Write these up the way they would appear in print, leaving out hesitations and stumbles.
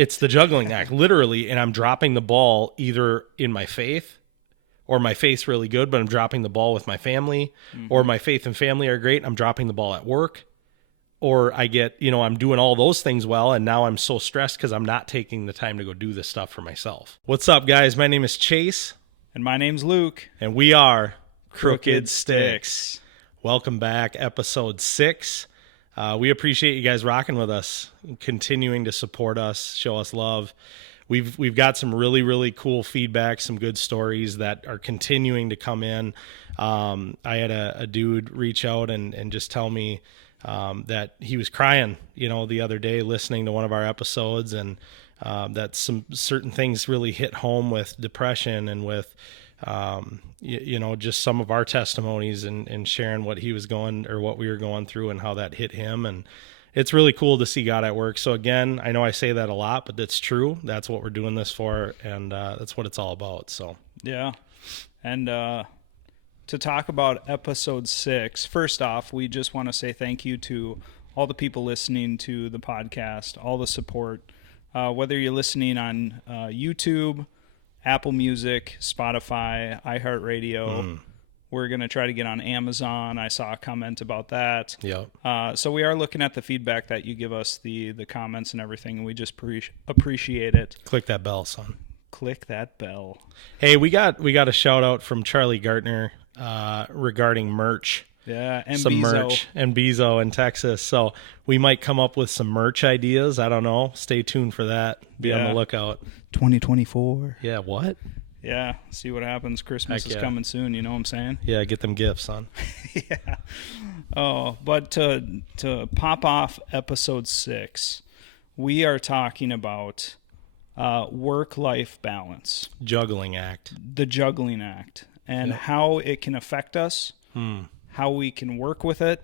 It's the juggling act, literally, and I'm dropping the ball either in my faith or my faith's really good, but I'm dropping the ball with my family, or my faith and family are great, I'm dropping the ball at work, or I get, I'm doing all those things well, and now I'm so stressed because I'm not taking the time to go do this stuff for myself. What's up, guys? My name is Chase. And my name's Luke. And we are Crooked Stix. Welcome back, episode 6. We appreciate you guys rocking with us, continuing to support us, show us love. We've got some really, really cool feedback, some good stories that are continuing to come in. I had a dude reach out and just tell me that he was crying, the other day listening to one of our episodes, and that some certain things really hit home with depression and with, just some of our testimonies and sharing what he was going or what we were going through and how that hit him. And it's really cool to see God at work. So again, I know I say that a lot, but that's true. That's what we're doing this for. And that's what it's all about. So, yeah. And to talk about episode 6, first off, we just want to say thank you to all the people listening to the podcast, all the support, whether you're listening on YouTube, Apple Music, Spotify, iHeartRadio. We're going to try to get on Amazon. I saw a comment about that. Yeah. So we are looking at the feedback that you give us, the comments and everything, and we just appreciate it. Click that bell, son. Click that bell. Hey, we got a shout out from Charlie Gartner regarding merch. Yeah, and some Bezo. merch and Bezo in Texas. So we might come up with some merch ideas. I don't know. Stay tuned for that. Be on the lookout. 2024. Yeah, what? Yeah, see what happens. Christmas is coming soon, you know what I'm saying? Yeah, get them gifts, son. Yeah. Oh, but to pop off episode 6, we are talking about work-life balance. Juggling act. The juggling act. And how it can affect us, how we can work with it,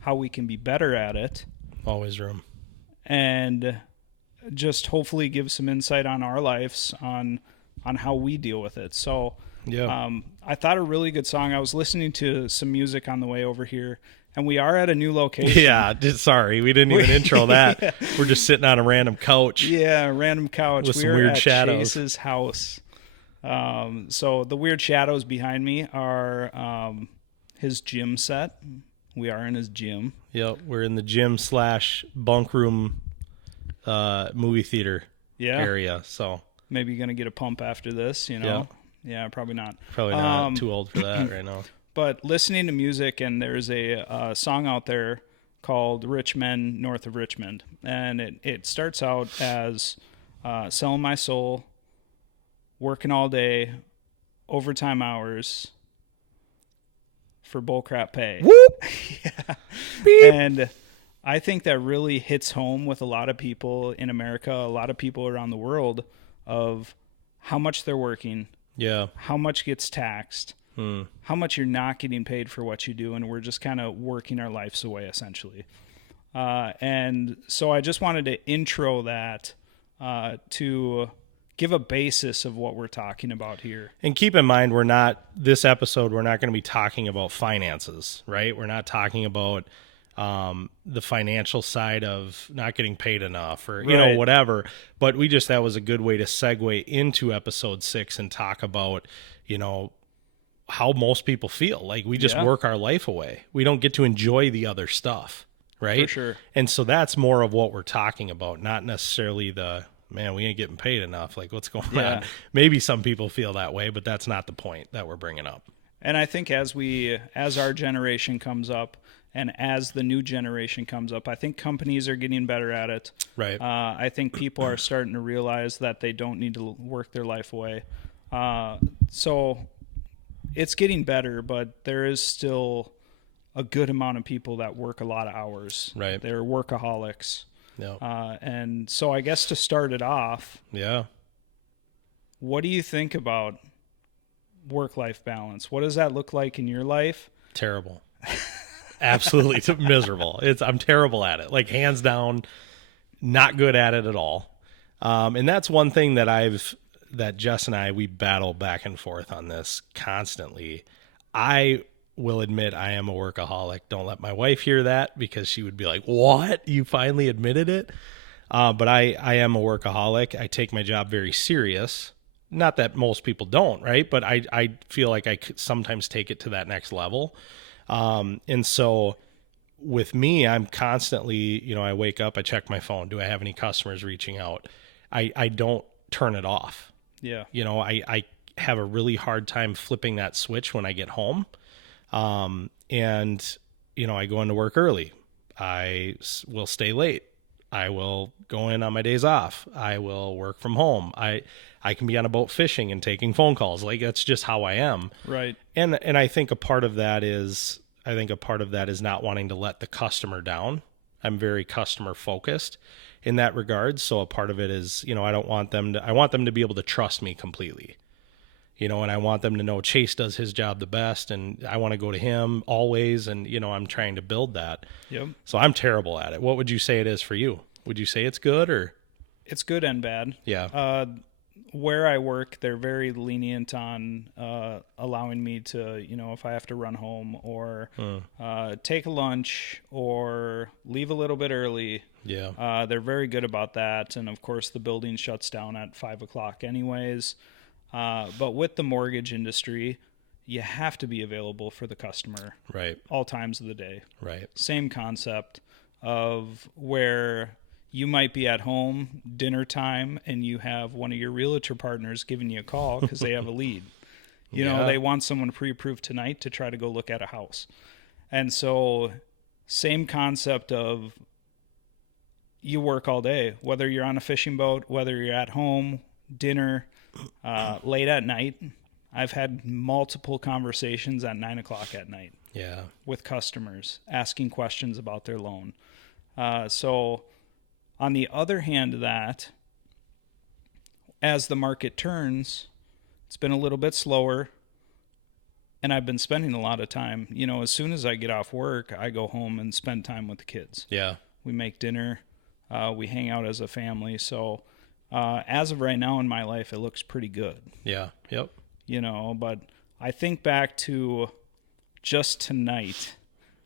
how we can be better at it. Always room. And just hopefully give some insight on our lives, on how we deal with it. So I thought a really good song. I was listening to some music on the way over here, and we are at a new location. Yeah, sorry, we didn't even intro that. Yeah. We're just sitting on a random couch. Yeah, random couch. With some weird at shadows. Chase's house. So the weird shadows behind me are his gym set. We are in his gym. Yep, we're in the gym / bunk room movie theater area. So maybe you're going to get a pump after this, Yeah, probably not. Probably not. Too old for that right now. But listening to music, and there's a song out there called Rich Men North of Richmond. And it starts out as selling my soul, working all day, overtime hours for bullcrap pay. Whoop! Yeah. Beep. And I think that really hits home with a lot of people in America, a lot of people around the world, of how much they're working, how much gets taxed, how much you're not getting paid for what you do, and we're just kind of working our lives away, essentially. And so I just wanted to intro that to give a basis of what we're talking about here. And keep in mind, this episode, we're not going to be talking about finances, right? We're not talking about the financial side of not getting paid enough or, whatever. But that was a good way to segue into episode 6 and talk about, how most people feel. Like we just work our life away. We don't get to enjoy the other stuff, right? For sure. And so that's more of what we're talking about, not necessarily man, we ain't getting paid enough. Like, what's going on? Maybe some people feel that way, but that's not the point that we're bringing up. And I think as our generation comes up and as the new generation comes up, I think companies are getting better at it. Right. I think people are starting to realize that they don't need to work their life away. So it's getting better, but there is still a good amount of people that work a lot of hours. Right. They're workaholics. Yeah. And so I guess to start it off, what do you think about work-life balance? What does that look like in your life? Terrible. Absolutely miserable. I'm terrible at it. Like, hands down, not good at it at all. And that's one thing that Jess and we battle back and forth on this constantly. I will admit I am a workaholic. Don't let my wife hear that, because she would be like, what? You finally admitted it? But I am a workaholic. I take my job very serious. Not that most people don't, right? But I feel like I could sometimes take it to that next level. And so with me, I'm constantly, I wake up, I check my phone. Do I have any customers reaching out? I don't turn it off. Yeah. I have a really hard time flipping that switch when I get home. And I go into work early. I will stay late. I will go in on my days off. I will work from home. I can be on a boat fishing and taking phone calls. Like, that's just how I am. Right. And I think a part of that is not wanting to let the customer down. I'm very customer focused in that regard. So a part of it is, I want them to be able to trust me completely. And I want them to know Chase does his job the best, and I want to go to him always. And, I'm trying to build that. Yep. So I'm terrible at it. What would you say it is for you? Would you say it's good or? It's good and bad. Yeah. Where I work, they're very lenient on allowing me to, if I have to run home or take a lunch or leave a little bit early. Yeah. They're very good about that. And of course, the building shuts down at 5:00 anyways. But with the mortgage industry, you have to be available for the customer. Right. All times of the day. Right. Same concept of where you might be at home, dinner time, and you have one of your realtor partners giving you a call because they have a lead. They want someone pre-approved tonight to try to go look at a house. And so same concept of you work all day, whether you're on a fishing boat, whether you're at home, dinner, late at night. I've had multiple conversations at 9:00 at night. Yeah. With customers asking questions about their loan. So on the other hand of that, as the market turns, it's been a little bit slower, and I've been spending a lot of time. As soon as I get off work, I go home and spend time with the kids. Yeah. We make dinner. We hang out as a family. So as of right now in my life, it looks pretty good. Yeah. Yep. But I think back to just tonight,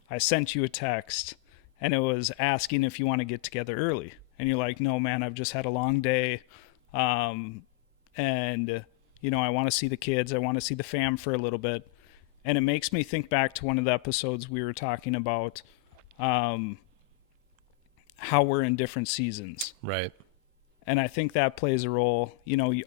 I sent you a text, and it was asking if you want to get together early. And you're like, no, man, I've just had a long day. And, I want to see the kids. I want to see the fam for a little bit. And it makes me think back to one of the episodes we were talking about how we're in different seasons. Right. And I think that plays a role.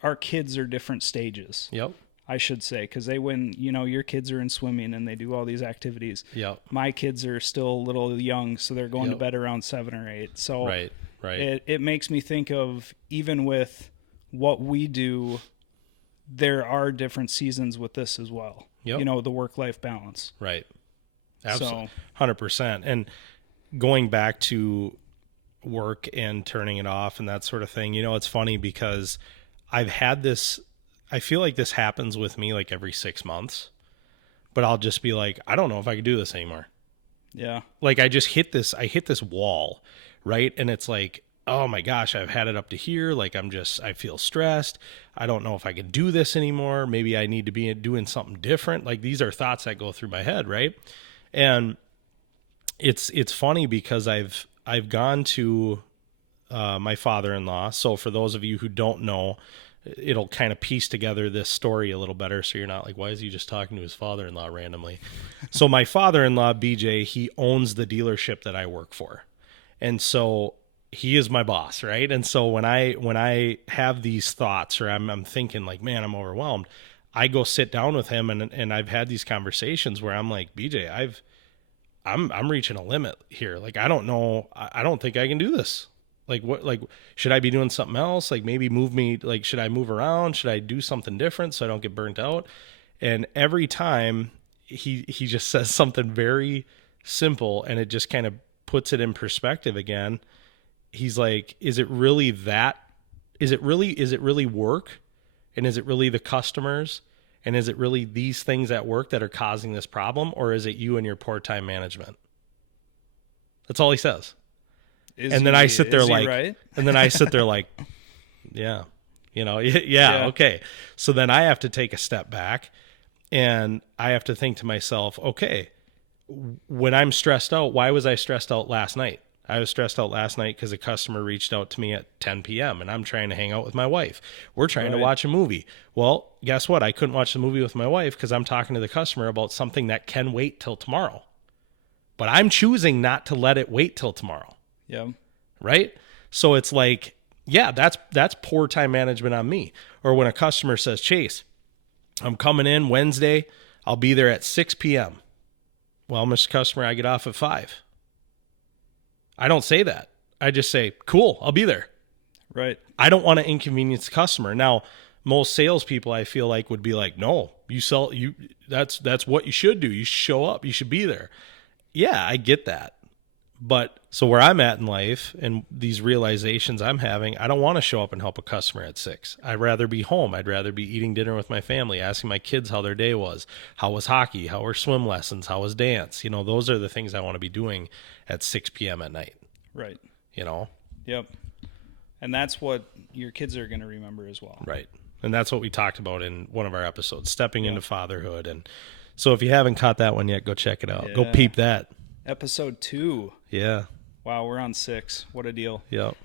Our kids are different stages. Yep. I should say, because your kids are in swimming and they do all these activities. Yep. My kids are still a little young, so they're going to bed around 7 or 8. So right. It makes me think of, even with what we do, there are different seasons with this as well. Yep. The work-life balance. Right. Absolutely. 100%. And going back to work and turning it off and that sort of thing, it's funny because I've had this, I feel like this happens with me like every 6 months, but I'll just be like, I don't know if I can do this anymore. Yeah. Like I hit this wall, right? And it's like, oh my gosh, I've had it up to here. Like I feel stressed. I don't know if I can do this anymore. Maybe I need to be doing something different. Like these are thoughts that go through my head, right? And it's funny because I've gone to my father-in-law. So for those of you who don't know, it'll kind of piece together this story a little better. So you're not like, why is he just talking to his father-in-law randomly? So my father-in-law, BJ, he owns the dealership that I work for. And so he is my boss, right? And so when I have these thoughts or I'm thinking like, man, I'm overwhelmed, I go sit down with him and I've had these conversations where I'm like, BJ, I'm reaching a limit here. Like, I don't know. I don't think I can do this. Like, should I be doing something else? Like maybe should I move around? Should I do something different so I don't get burnt out? And every time he just says something very simple and it just kind of puts it in perspective again. He's like, is it really that? Is it really work? And is it really the customers? And is it really these things at work that are causing this problem? Or is it you and your poor time management? That's all he says. And then I sit there like, yeah, yeah, okay. So then I have to take a step back and I have to think to myself, okay, when I'm stressed out, why was I stressed out last night? I was stressed out last night because a customer reached out to me at 10 p.m. and I'm trying to hang out with my wife. We're trying to watch a movie. Well, guess what? I couldn't watch the movie with my wife because I'm talking to the customer about something that can wait till tomorrow. But I'm choosing not to let it wait till tomorrow. Yeah. Right? So it's like, yeah, that's poor time management on me. Or when a customer says, Chase, I'm coming in Wednesday. I'll be there at 6 p.m. Well, Mr. Customer, I get off at 5. I don't say that. I just say, cool, I'll be there. Right. I don't want to inconvenience the customer. Now, most salespeople I feel like would be like, no, that's what you should do. You should show up. You should be there. Yeah, I get that. But so where I'm at in life and these realizations I'm having, I don't want to show up and help a customer at 6. I'd rather be home. I'd rather be eating dinner with my family, asking my kids how their day was. How was hockey? How were swim lessons? How was dance? Those are the things I want to be doing at 6 p.m. at night. Right. Yep. And that's what your kids are going to remember as well. Right. And that's what we talked about in one of our episodes, stepping into fatherhood. And so if you haven't caught that one yet, go check it out. Yeah. Go peep that. Episode 2. Yeah. Wow, we're on 6. What a deal. Yep.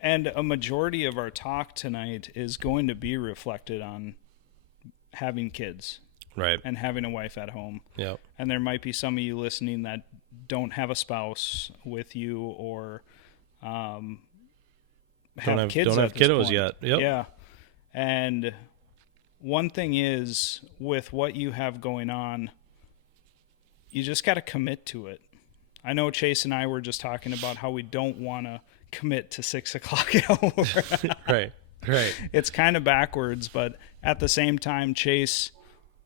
And a majority of our talk tonight is going to be reflected on having kids. Right. And having a wife at home. Yep. And there might be some of you listening that don't have a spouse with you or have kids. Don't have kiddos yet. Yep. Yeah. And one thing is, with what you have going on, you just got to commit to it. I know Chase and I were just talking about how we don't want to commit to 6 o'clock hour. Right. It's kind of backwards, but at the same time, Chase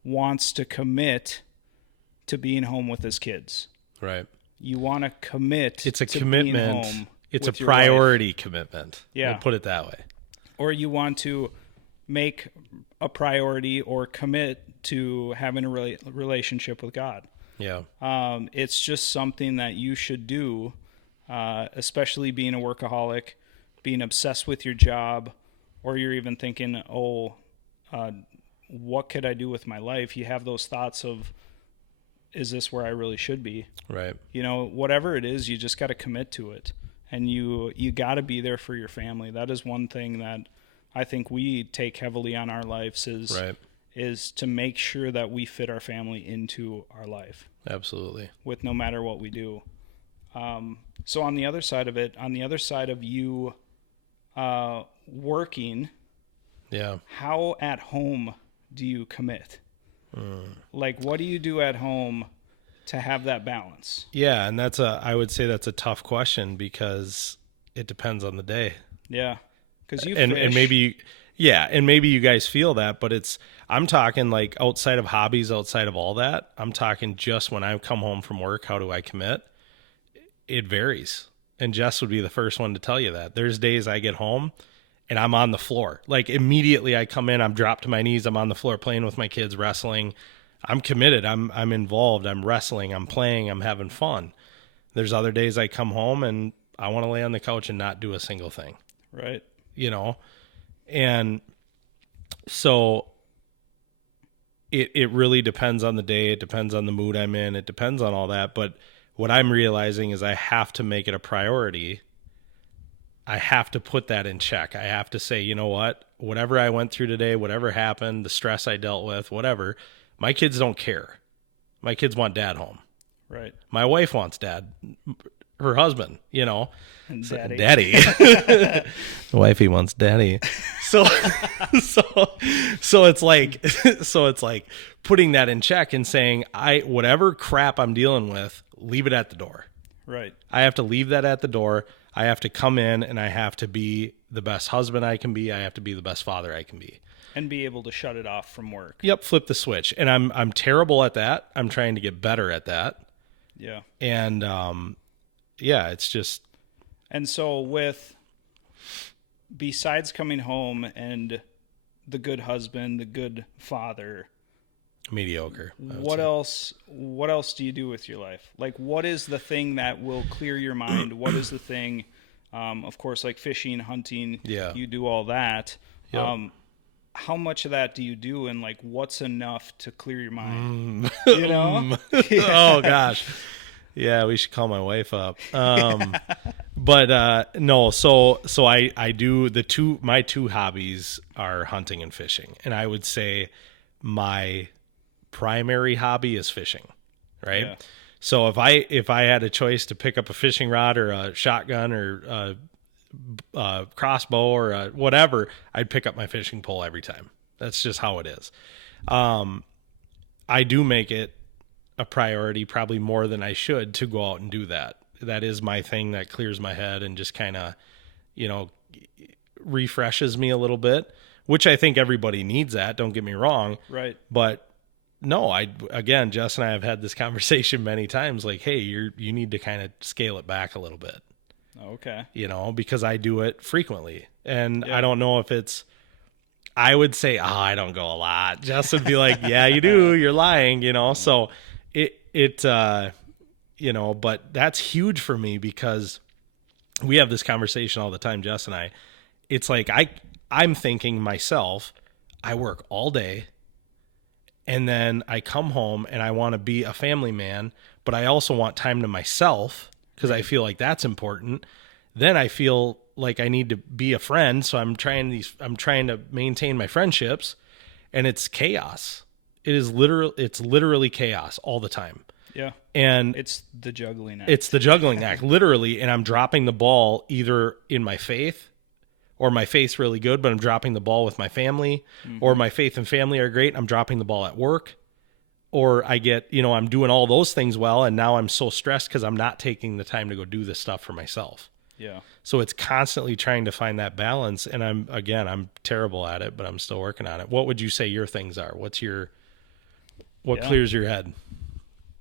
wants to commit to being home with his kids. Right. You want to commit. It's a to commitment. Being home it's a with your priority wife. Commitment. Yeah. We'll put it that way. Or you want to make a priority or commit to having a relationship with God. Yeah. It's just something that you should do, especially being a workaholic, being obsessed with your job, or you're even thinking, what could I do with my life? You have those thoughts of, is this where I really should be? Right. Whatever it is, you just got to commit to it. And you got to be there for your family. That is one thing that I think we take heavily on our lives is to make sure that we fit our family into our life. Absolutely. With no matter what we do. So on the other side of it, on the other side of you working, how at home do you commit? Like, what do you do at home to have that balance? Yeah, and I would say that's a tough question because it depends on the day. Yeah. Because you and fish. and maybe you guys feel that, but I'm talking like outside of hobbies, outside of all that, I'm talking just when I come home from work, how do I commit? It varies. And Jess would be the first one to tell you that. There's days I get home and I'm on the floor. Like immediately I come in, I'm dropped to my knees, I'm on the floor playing with my kids, wrestling. I'm committed. I'm involved. I'm wrestling. I'm playing. I'm having fun. There's other days I come home and I want to lay on the couch and not do a single thing. Right. And so it really depends on the day. It depends on the mood I'm in. It depends on all that. But what I'm realizing is I have to make it a priority. I have to put that in check. I have to say, you know what? Whatever I went through today, whatever happened, the stress I dealt with, whatever, my kids don't care. My kids want dad home. Right. My wife wants dad, her husband, And so, daddy. Daddy. Wifey wants daddy. So it's like putting that in check and saying, whatever crap I'm dealing with, leave it at the door. Right. I have to leave that at the door. I have to come in and I have to be the best husband I can be. I have to be the best father I can be. And be able to shut it off from work. Yep, flip the switch. And I'm terrible at that. I'm trying to get better at that. Yeah. And it's just. And so besides coming home and the good husband, the good father, mediocre. What else do you do with your life? Like, what is the thing that will clear your mind? What is the thing, of course, like fishing, hunting, you do all that. Yep. How much of that do you do, and like what's enough to clear your mind? Oh gosh. Yeah, we should call my wife up. But no, so I do my two hobbies are hunting and fishing. And I would say my primary hobby is fishing, right? Yeah. So if I had a choice to pick up a fishing rod or a shotgun or a crossbow or whatever, I'd pick up my fishing pole every time. That's just how it is. I do make it a priority, probably more than I should, to go out and do that. That is my thing that clears my head and just kind of, refreshes me a little bit, which I think everybody needs that. Don't get me wrong. Right. But no, again, Jess and I have had this conversation many times. Like, hey, you need to kind of scale it back a little bit. Okay. Because I do it frequently, and Yeah. I don't know if it's. I would say, I don't go a lot. Jess would be like, yeah, you do. You're lying. So but that's huge for me because we have this conversation all the time, Jess and I. It's like I'm thinking myself, I work all day and then I come home and I want to be a family man, but I also want time to myself because I feel like that's important. Then I feel like I need to be a friend, so I'm trying to maintain my friendships, and it's chaos. It's literally chaos all the time. Yeah. And it's the juggling act. It's the juggling act, literally, and I'm dropping the ball either in my faith or my faith's really good, but I'm dropping the ball with my family, or my faith and family are great, I'm dropping the ball at work. Or I get, I'm doing all those things well, and now I'm so stressed because I'm not taking the time to go do this stuff for myself. Yeah. So it's constantly trying to find that balance, and I'm terrible at it, but I'm still working on it. What would you say your things are? What clears your head?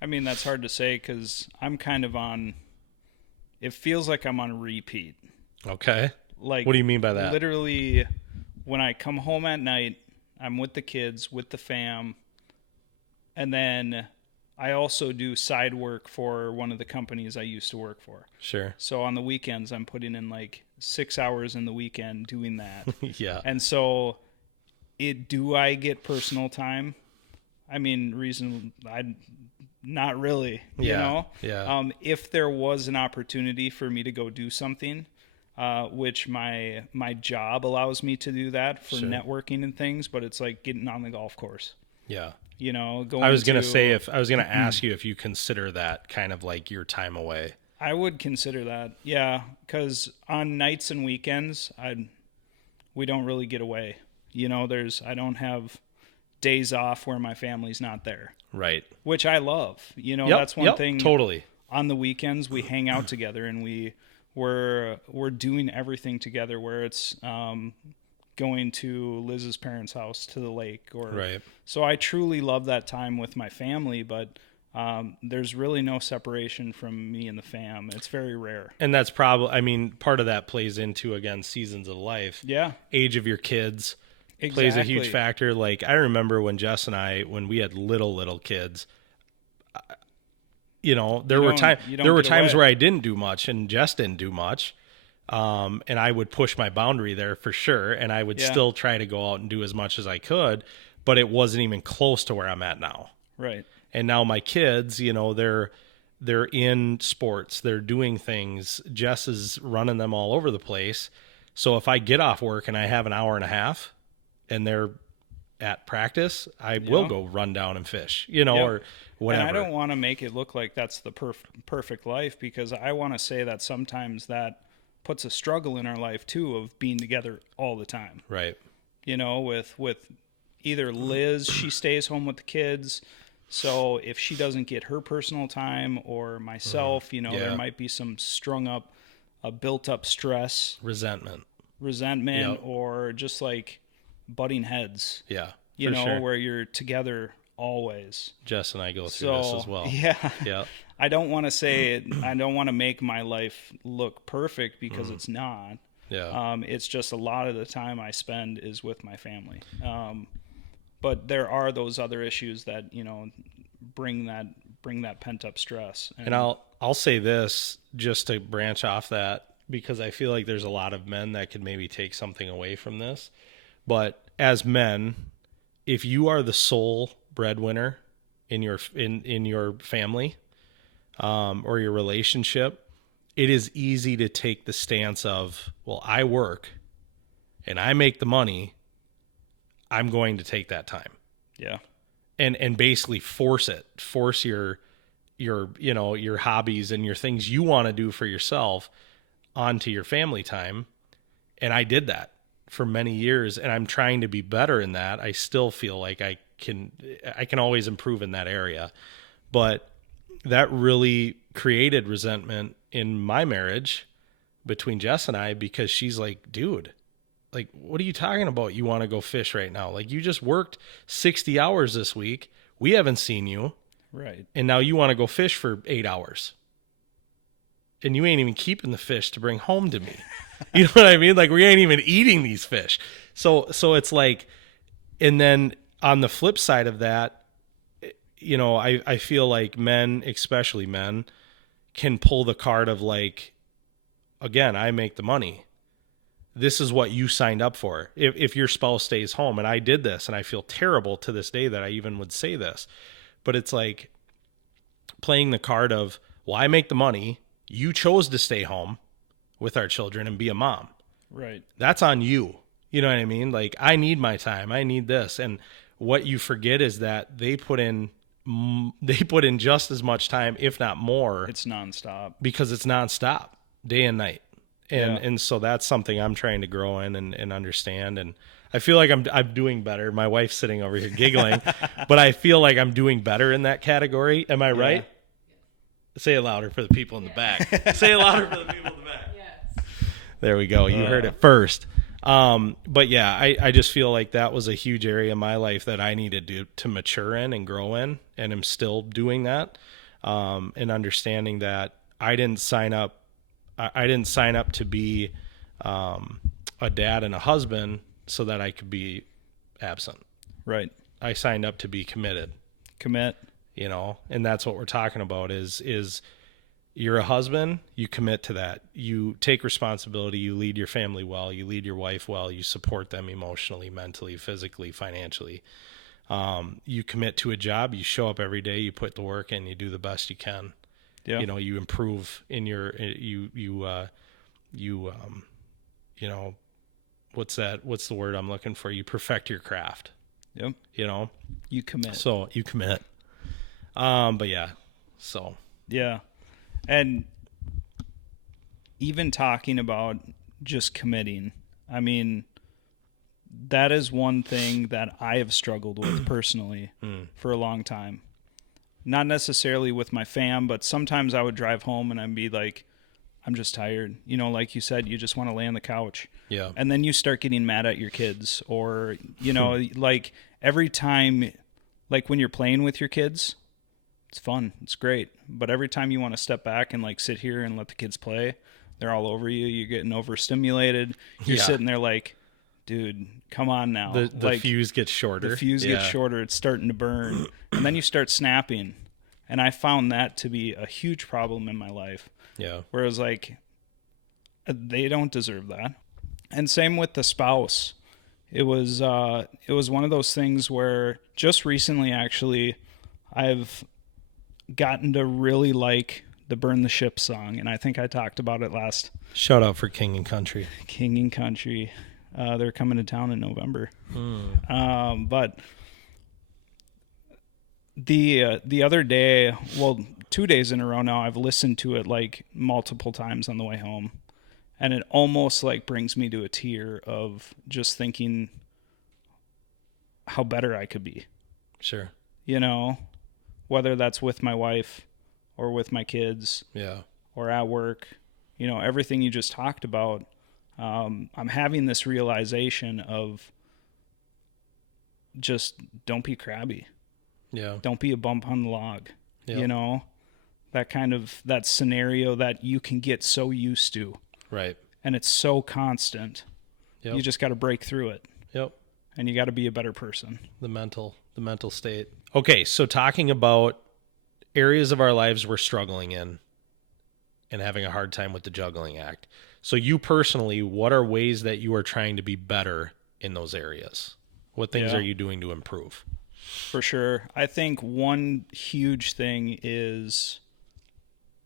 I mean, that's hard to say because I'm kind of it feels like I'm on repeat. Okay. Like, what do you mean by that? Literally, when I come home at night, I'm with the kids, with the fam, and then I also do side work for one of the companies I used to work for. Sure. So on the weekends, I'm putting in like 6 hours in the weekend doing that. Yeah. And so do I get personal time? I mean, not really, Yeah. If there was an opportunity for me to go do something, which my job allows me to do that for networking and things, but it's like getting on the golf course. Yeah. Going I was going to ask you if you consider that kind of like your time away. I would consider that. Yeah. 'Cause on nights and weekends, we don't really get away. I don't have days off where my family's not there. Right. Which I love. That's one thing. Totally. On the weekends, we hang out together and we're doing everything together, where it's going to Liz's parents' house to the lake, right. So I truly love that time with my family, but there's really no separation from me and the fam. It's very rare. And that's probably, part of that plays into, again, seasons of life. Yeah. Age of your kids exactly. plays a huge factor. Like, I remember when Jess and I, when we had little kids, there were times where I didn't do much and Jess didn't do much. And I would push my boundary there for sure. And I would still try to go out and do as much as I could, but it wasn't even close to where I'm at now. Right. And now my kids, they're in sports, they're doing things. Jess is running them all over the place. So if I get off work and I have an hour and a half and they're at practice, I will go run down and fish, or whatever. And I don't want to make it look like that's the perfect life, because I want to say that sometimes that puts a struggle in our life too, of being together all the time. Right. With either Liz, she stays home with the kids. So if she doesn't get her personal time, or myself, there might be some built up stress, resentment, yep. Or just like butting heads. Yeah. Sure. Where you're together always. Jess and I go through this as well. Yeah. Yeah. I don't want to say it. I don't want to make my life look perfect, because it's not. Yeah. It's just a lot of the time I spend is with my family. But there are those other issues that, bring that pent up stress. And I'll say this just to branch off that, because I feel like there's a lot of men that could maybe take something away from this. But as men, if you are the sole breadwinner in your family, or your relationship, it is easy to take the stance of, well, I work and I make the money. I'm going to take that time. Yeah. And basically force your your hobbies and your things you want to do for yourself onto your family time. And I did that for many years, and I'm trying to be better in that. I still feel like I can always improve in that area, but that really created resentment in my marriage between Jess and I, because she's like, dude, like, what are you talking about? You want to go fish right now? Like, you just worked 60 hours this week. We haven't seen you. Right. And now you want to go fish for 8 hours. And you ain't even keeping the fish to bring home to me. You know what I mean? Like, we ain't even eating these fish. So it's like, and then on the flip side of that, you know, I feel like men, especially men, can pull the card of like, again, I make the money. This is what you signed up for. If your spouse stays home, and I did this, and I feel terrible to this day that I even would say this, but it's like playing the card of, well, I make the money. You chose to stay home with our children and be a mom. Right. That's on you. You know what I mean? Like, I need my time. I need this. And what you forget is that they put in just as much time, if not more. It's nonstop. Because it's nonstop, day and night. And so that's something I'm trying to grow in and understand. And I feel like I'm doing better. My wife's sitting over here giggling, but I feel like I'm doing better in that category. Am I right? Say it louder for the people in the back. Say it louder for the people in the back. Yes. There we go. You heard it first. But yeah, I just feel like that was a huge area of my life that I needed to mature in and grow in, and I'm still doing that. And understanding that I didn't sign up to be a dad and a husband so that I could be absent. Right. I signed up to be committed. Commit. You know, and that's what we're talking about is you're a husband, you commit to that. You take responsibility, you lead your family well, you lead your wife well, you support them emotionally, mentally, physically, financially. You commit to a job, you show up every day, you put the work in, you do the best you can. Yeah. You know, you improve in your, you know, what's the word I'm looking for? You perfect your craft. Yep. You know, you commit. So you commit. But yeah, so. Yeah. And even talking about just committing, I mean, that is one thing that I have struggled with personally for a long time. Not necessarily with my fam, but sometimes I would drive home and I'd be like, I'm just tired. You know, like you said, you just want to lay on the couch. Yeah. And then you start getting mad at your kids, or, you know, like every time, like when you're playing with your kids, it's fun. It's great. But every time you want to step back and like sit here and let the kids play, they're all over you. You're getting overstimulated. You're sitting there like, dude, come on now. The like, fuse gets shorter. The fuse gets shorter. It's starting to burn. And then you start snapping. And I found that to be a huge problem in my life. Yeah. Whereas like, they don't deserve that. And same with the spouse. It was one of those things where just recently, actually, I've gotten to really like the Burn the Ship song. And I think I talked about it last. Shout out for King and Country. King and Country. They're coming to town in November. But the other day, well, 2 days in a row now, I've listened to it like multiple times on the way home. And it almost like brings me to a tear of just thinking how better I could be. Sure. You know, whether that's with my wife or with my kids. Yeah. Or at work, you know, everything you just talked about. I'm having this realization of just don't be crabby. Yeah. Don't be a bump on the log. Yep. You know, that scenario that you can get so used to. Right. And it's so constant. Yep. You just got to break through it. Yep. And you got to be a better person. The mental state. Okay. So talking about areas of our lives we're struggling in and having a hard time with the juggling act. So you personally, what are ways that you are trying to be better in those areas? What things are you doing to improve? For sure. I think one huge thing is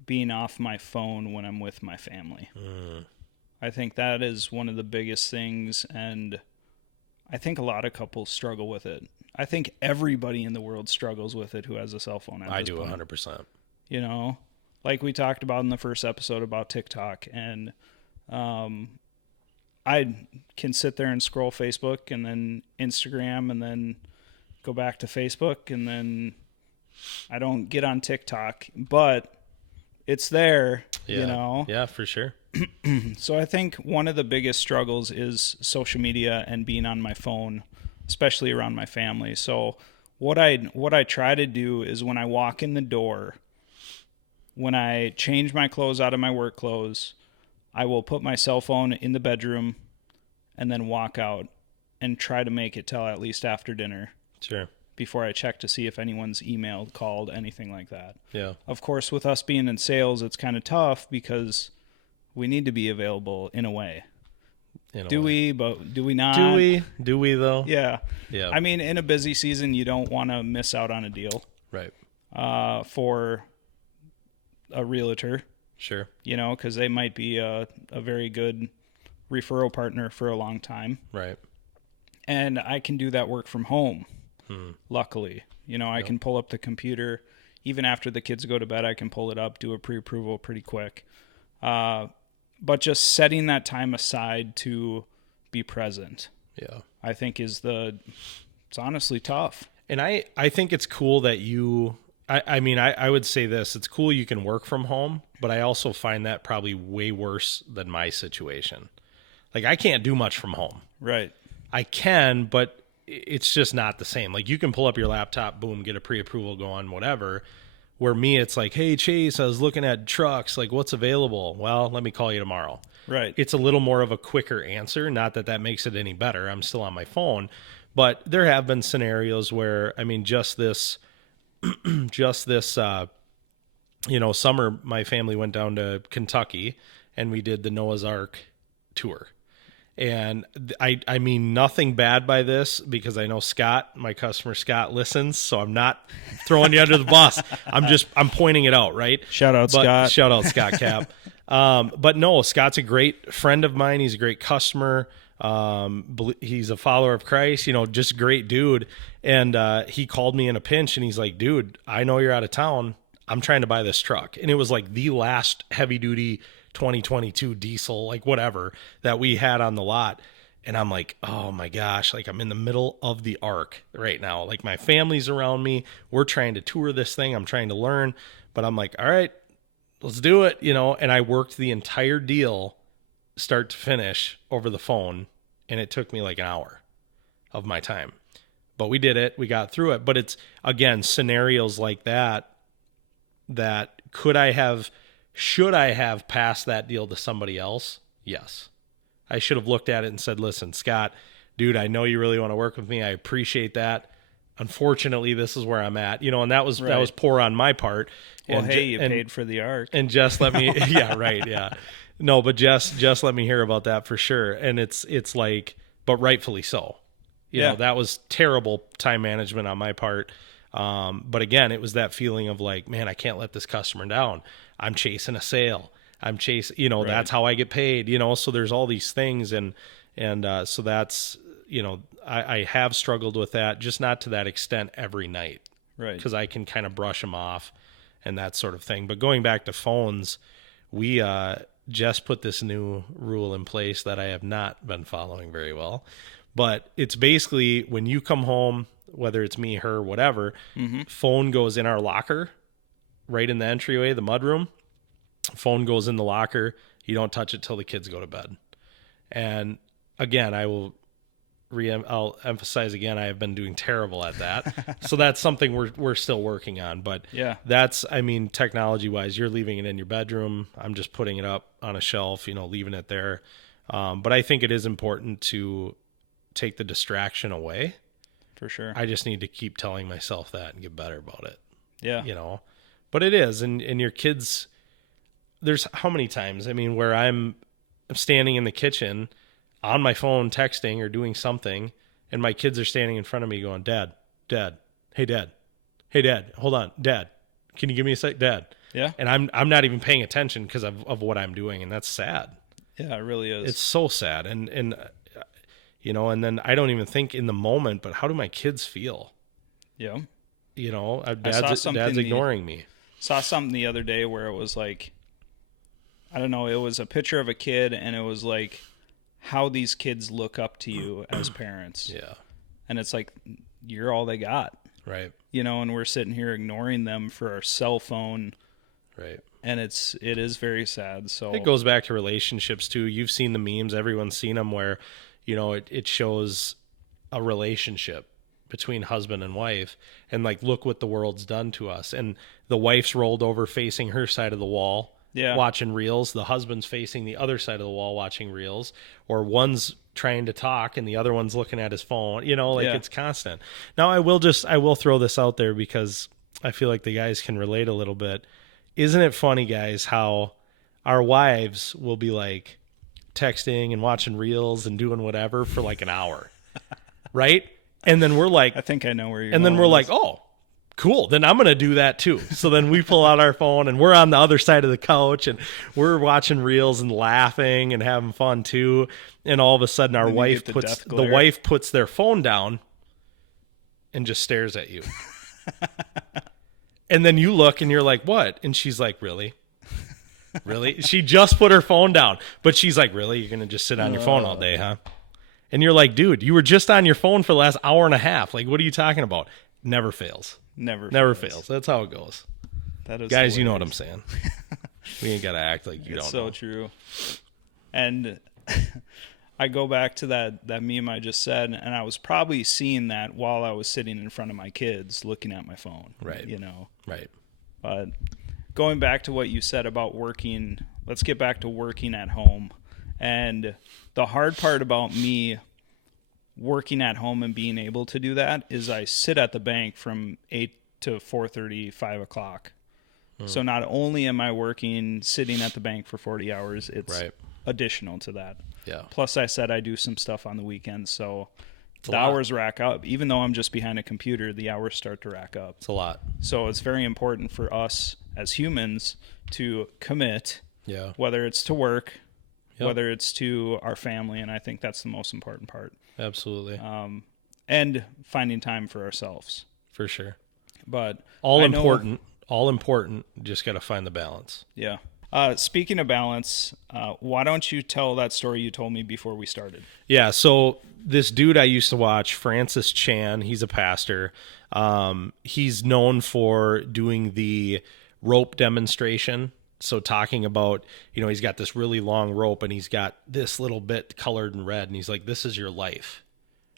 being off my phone when I'm with my family. I think that is one of the biggest things, and I think a lot of couples struggle with it. I think everybody in the world struggles with it who has a cell phone at I this do point. 100%. You know, like we talked about in the first episode about TikTok, and I can sit there and scroll Facebook and then Instagram and then go back to Facebook, and then I don't get on TikTok, but it's there, Yeah. you know? Yeah, for sure. So I think one of the biggest struggles is social media and being on my phone, especially around my family. So what I try to do is when I walk in the door, when I change my clothes out of my work clothes, I will put my cell phone in the bedroom and then walk out and try to make it till at least after dinner. Sure. Before I check to see if anyone's emailed, called, anything like that. Yeah. Of course, with us being in sales, it's kind of tough because we need to be available in a way. Do we, but do we not? Do we though? Yeah. Yeah. I mean, in a busy season, you don't want to miss out on a deal. Right. For a realtor. Sure. You know, because they might be a very good referral partner for a long time. Right. And I can do that work from home. Luckily, you know, I can pull up the computer even after the kids go to bed. I can pull it up, do a pre-approval pretty quick. But just setting that time aside to be present, I think it's honestly tough. And I think it's cool that I would say this, it's cool you can work from home, but I also find that probably way worse than my situation. Like, I can't do much from home. Right. I can, but it's just not the same. Like, you can pull up your laptop, boom, get a pre-approval going, whatever. Where me, it's like, hey, Chase, I was looking at trucks. Like, what's available? Well, let me call you tomorrow. Right. It's a little more of a quicker answer. Not that that makes it any better. I'm still on my phone. But there have been scenarios where, I mean, just this summer, my family went down to Kentucky and we did the Noah's Ark tour. And I mean nothing bad by this because I know Scott, my customer Scott, listens, so I'm not throwing you under the bus. I'm pointing it out, right? Shout out Scott. Shout out Scott Cap. But no, Scott's a great friend of mine. He's a great customer. He's a follower of Christ, you know, just a great dude. And he called me in a pinch and he's like, dude, I know you're out of town. I'm trying to buy this truck. And it was like the last heavy duty 2022 diesel, like whatever that we had on the lot. And I'm like, oh my gosh, like I'm in the middle of the arc right now. Like my family's around me. We're trying to tour this thing. I'm trying to learn, but I'm like, all right, let's do it. You know? And I worked the entire deal start to finish over the phone. And it took me like an hour of my time, but we did it. We got through it. But it's, again, scenarios like that should I have passed that deal to somebody else? Yes. I should have looked at it and said, listen, Scott, dude, I know you really want to work with me. I appreciate that. Unfortunately, this is where I'm at, you know, and that was poor on my part. Well, and you paid for the arc. And just let me, yeah, right. Yeah. No, but just let me hear about that for sure. And it's like, but rightfully so. You know, that was terrible time management on my part. But again, it was that feeling of like, man, I can't let this customer down. I'm chasing a sale. That's how I get paid, you know? So there's all these things. And so that's, you know, I have struggled with that, just not to that extent every night. Right. Cause I can kind of brush them off and that sort of thing. But going back to phones, we, just put this new rule in place that I have not been following very well, but it's basically when you come home, whether it's me, her, whatever, phone goes in our locker, right in the entryway, the mudroom. Phone goes in the locker. You don't touch it till the kids go to bed. And again, I'll emphasize again, I have been doing terrible at that. So that's something we're still working on. But that's, I mean, technology wise, you're leaving it in your bedroom. I'm just putting it up on a shelf, you know, leaving it there. But I think it is important to take the distraction away. For sure. I just need to keep telling myself that and get better about it. Yeah. You know, but it is. And your kids, there's how many times, I mean, where I'm standing in the kitchen on my phone texting or doing something, and my kids are standing in front of me going, Dad, hey, Dad, hold on, Dad, can you give me a sec, Dad? Yeah. And I'm not even paying attention because of what I'm doing, and that's sad. Yeah, it really is. It's so sad. And you know, and then I don't even think in the moment, but how do my kids feel? Yeah. You know, dad's ignoring me. Saw something the other day where it was like, I don't know, it was a picture of a kid, and it was like how these kids look up to you as parents. Yeah. And it's like, you're all they got. Right. You know, and we're sitting here ignoring them for our cell phone. Right. And it is very sad. So it goes back to relationships too. You've seen the memes, everyone's seen them, where, you know, it shows a relationship between husband and wife, and like, look what the world's done to us. And the wife's rolled over facing her side of the wall, watching reels. The husband's facing the other side of the wall watching reels, or one's trying to talk and the other one's looking at his phone. You know, like, it's constant. Now I will throw this out there because I feel like the guys can relate a little bit. Isn't it funny, guys, how our wives will be like texting and watching reels and doing whatever for like an hour, right? And then we're like, I think I know where you're and going. then we're like, oh, cool. Then I'm going to do that too. So then we pull out our phone and we're on the other side of the couch and we're watching reels and laughing and having fun too. And all of a sudden our wife puts their phone down and just stares at you. And then you look and you're like, what? And she's like, really? Really? She just put her phone down, but she's like, really? You're going to just sit on your phone all day, huh? And you're like, dude, you were just on your phone for the last hour and a half. Like, what are you talking about? Never fails. Never fails. That's how it goes. That is, guys, hilarious. You know what I'm saying. We ain't got to act like you don't know. So true. And I go back to that meme I just said, and I was probably seeing that while I was sitting in front of my kids looking at my phone. Right. You know. Right. But going back to what you said about working, let's get back to working at home. And the hard part about me working at home and being able to do that is I sit at the bank from 8 to 4:30, 5 o'clock. So not only am I working, sitting at the bank for 40 hours, it's additional to that. Yeah. Plus, I said I do some stuff on the weekends, so the hours rack up. Even though I'm just behind a computer, the hours start to rack up. It's a lot. So it's very important for us as humans to commit, whether it's to work, whether it's to our family, and I think that's the most important part. Absolutely. And finding time for ourselves. For sure. But all important, just got to find the balance. Yeah. Speaking of balance, why don't you tell that story you told me before we started? Yeah, so this dude I used to watch, Francis Chan, he's a pastor. He's known for doing the rope demonstration. So talking about, you know, he's got this really long rope and he's got this little bit colored in red and he's like, this is your life,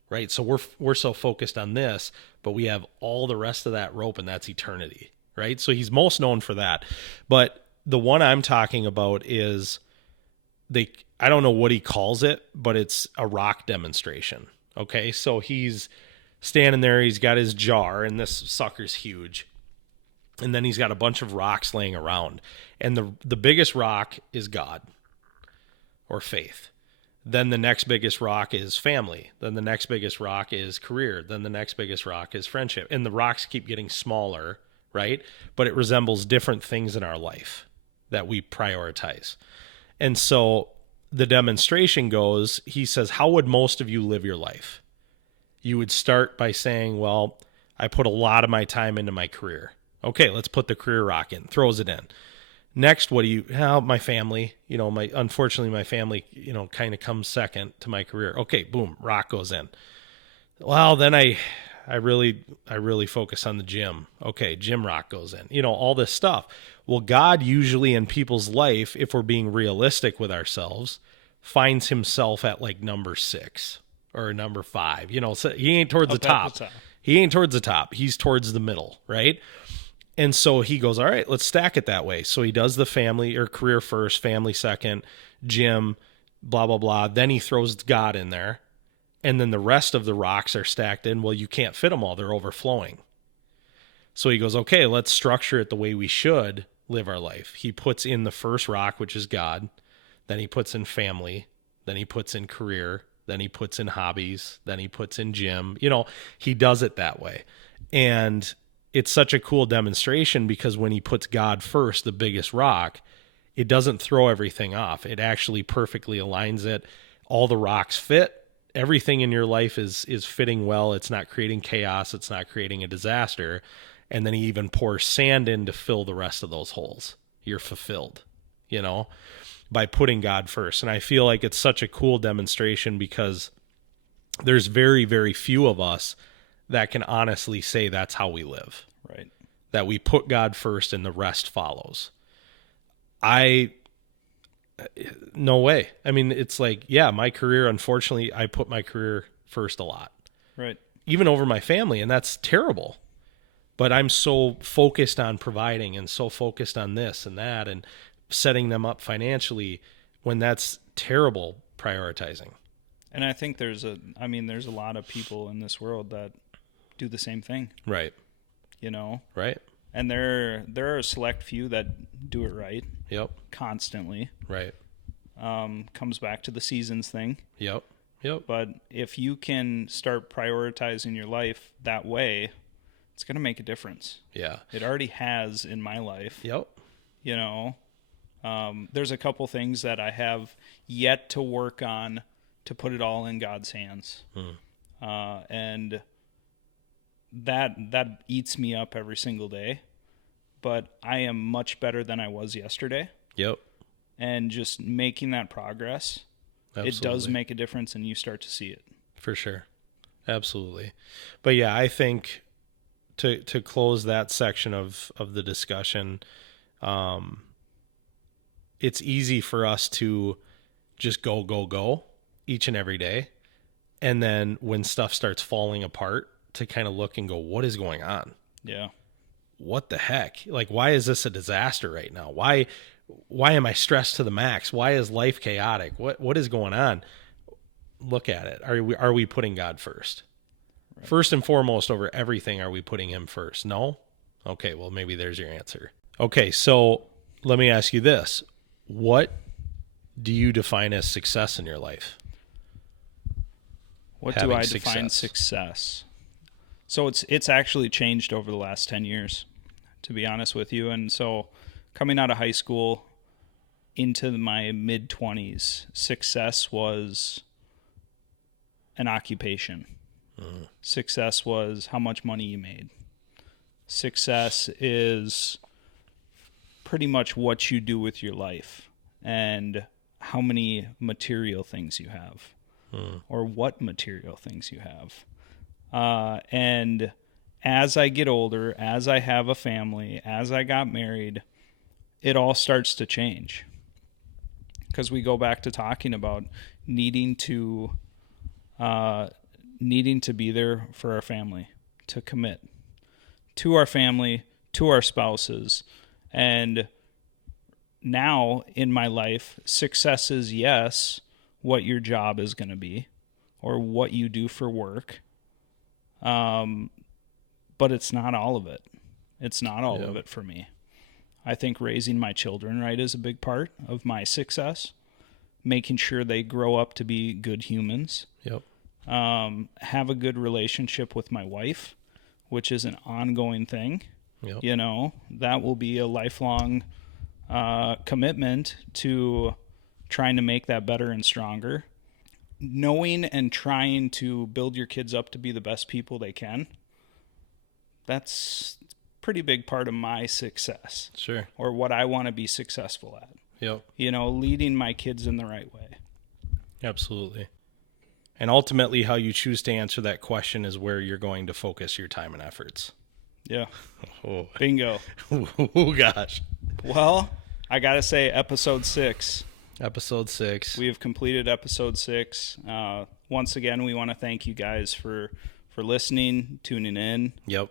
right? So we're so focused on this, but we have all the rest of that rope and that's eternity, right? So he's most known for that. But the one I'm talking about is I don't know what he calls it, but it's a rock demonstration. Okay. So he's standing there, he's got his jar and this sucker's huge. And then he's got a bunch of rocks laying around. And the biggest rock is God or faith. Then the next biggest rock is family. Then the next biggest rock is career. Then the next biggest rock is friendship. And the rocks keep getting smaller, right? But it resembles different things in our life that we prioritize. And so the demonstration goes, he says, how would most of you live your life? You would start by saying, well, I put a lot of my time into my career. Okay, let's put the career rock in, throws it in. Next, my family, you know, unfortunately my family, you know, kind of comes second to my career. Okay, boom, rock goes in. Well, then I really focus on the gym. Okay, gym rock goes in. You know, all this stuff. Well, God usually in people's life, if we're being realistic with ourselves, finds himself at like number 6 or number 5. You know, so he ain't towards the top. He ain't towards the top. He's towards the middle, right? And so he goes, all right, let's stack it that way. So he does the family or career first, family second, gym, blah, blah, blah. Then he throws God in there. And then the rest of the rocks are stacked in. Well, you can't fit them all. They're overflowing. So he goes, okay, let's structure it the way we should live our life. He puts in the first rock, which is God. Then he puts in family. Then he puts in career. Then he puts in hobbies. Then he puts in gym. You know, he does it that way. And it's such a cool demonstration because when he puts God first, the biggest rock, it doesn't throw everything off. It actually perfectly aligns it. All the rocks fit. Everything in your life is fitting well. It's not creating chaos. It's not creating a disaster. And then he even pours sand in to fill the rest of those holes. You're fulfilled, by putting God first. And I feel like it's such a cool demonstration because there's very, very few of us that can honestly say that's how we live. Right. That we put God first and the rest follows. No way. I mean, it's like, yeah, my career, unfortunately, I put my career first a lot. Right. Even over my family, and that's terrible. But I'm so focused on providing and so focused on this and that and setting them up financially when that's terrible prioritizing. And I think there's a lot of people in this world that do the same thing. Right. Right. And there are a select few that do it right. Yep. Constantly. Right. Comes back to the seasons thing. Yep. But if you can start prioritizing your life that way, it's going to make a difference. Yeah. It already has in my life. Yep. There's a couple things that I have yet to work on to put it all in God's hands. And that eats me up every single day, but I am much better than I was yesterday. Yep. And just making that progress, Absolutely. It does make a difference and you start to see it. For sure. Absolutely. But yeah, I think to close that section of the discussion, it's easy for us to just go each and every day. And then when stuff starts falling apart, to kind of look and go, what is going on? Yeah. What the heck? Like, why is this a disaster right now? Why am I stressed to the max? Why is life chaotic? What is going on? Look at it. Are we putting God first? Right. First and foremost over everything, are we putting him first? No? Okay, well, maybe there's your answer. Okay, so let me ask you this. What do you define as success in your life? What do I define success? So it's actually changed over the last 10 years, to be honest with you. And so coming out of high school into my mid-20s, success was an occupation. Success was how much money you made. Success is pretty much what you do with your life and how many material things you have or what material things you have. And as I get older, as I have a family, as I got married, it all starts to change. Because we go back to talking about needing to be there for our family, to commit to our family, to our spouses. And now in my life, success is, yes, what your job is going to be or what you do for work. But it's not all of it. It's not all of it for me. I think raising my children right is a big part of my success. Making sure they grow up to be good humans. Yep. Have a good relationship with my wife, which is an ongoing thing. Yep. That will be a lifelong commitment to trying to make that better and stronger. Knowing and trying to build your kids up to be the best people they can. That's a pretty big part of my success. Sure. Or what I want to be successful at. Yep. Leading my kids in the right way. Absolutely. And ultimately, how you choose to answer that question is where you're going to focus your time and efforts. Yeah. Oh. Bingo. Oh, gosh. Well, I got to say, episode 6. Episode 6. We have completed episode 6. Once again, we want to thank you guys for listening, tuning in. Yep.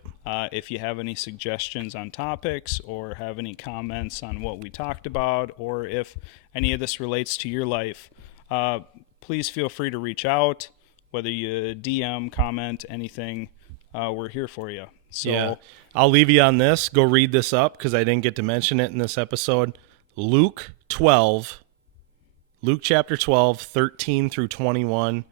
If you have any suggestions on topics or have any comments on what we talked about, or if any of this relates to your life, please feel free to reach out, whether you DM, comment, anything. We're here for you. So yeah. I'll leave you on this. Go read this up because I didn't get to mention it in this episode. Luke chapter 12, 13 through 21.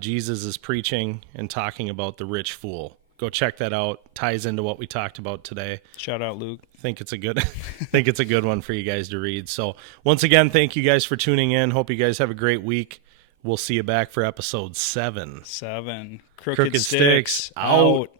Jesus is preaching and talking about the rich fool Go check that out. Ties into what we talked about today. Shout out, Luke. Think it's a good one for you guys to read. So once again, thank you guys for tuning in. Hope you guys have a great week. We'll see you back for episode 7. Crooked Stix out.